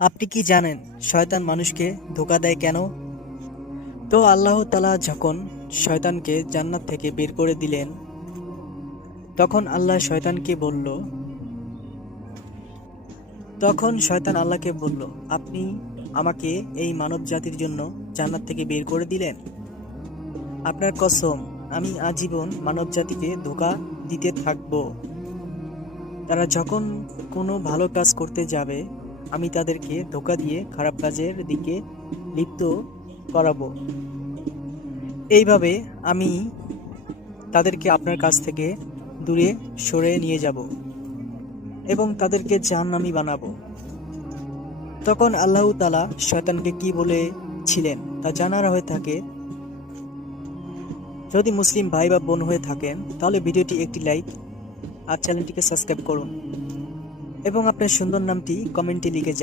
আপনি কি জানেন শয়তান মানুষকে ধোঁকা দেয় কেন? তো আল্লাহ তাআলা যখন শয়তানকে জান্নাত থেকে বের করে দিলেন, তখন আল্লাহ শয়তানকে বলল, তখন শয়তান আল্লাহকে বলল, আপনি আমাকে এই মানব জাতির জন্য জান্নাত থেকে বের করে দিলেন। আপনার কসম, আমি আজীবন মানব জাতিকে ধোঁকা দিতে থাকব। তারা যখন কোনো ভালো কাজ করতে যাবে, আমি তাদেরকে ধোঁকা দিয়ে খারাপ কাজের দিকে লিপ্ত করাবো। এইভাবে আমি তাদেরকে আপনার কাছ থেকে দূরে সরে নিয়ে যাব এবং তাদেরকে জাহান্নামী বানাবো। তখন আল্লাহ তাআলা শয়তানকে কি বলেছিলেন তা জানার হয়ে থাকে। যদি মুসলিম ভাই বা বোন হয়ে থাকেন তাহলে ভিডিওটি একটি লাইক আর চ্যানেলটিকে সাবস্ক্রাইব করুন এবং আপনার সুন্দর নামটি কমেন্টে লিখে যান।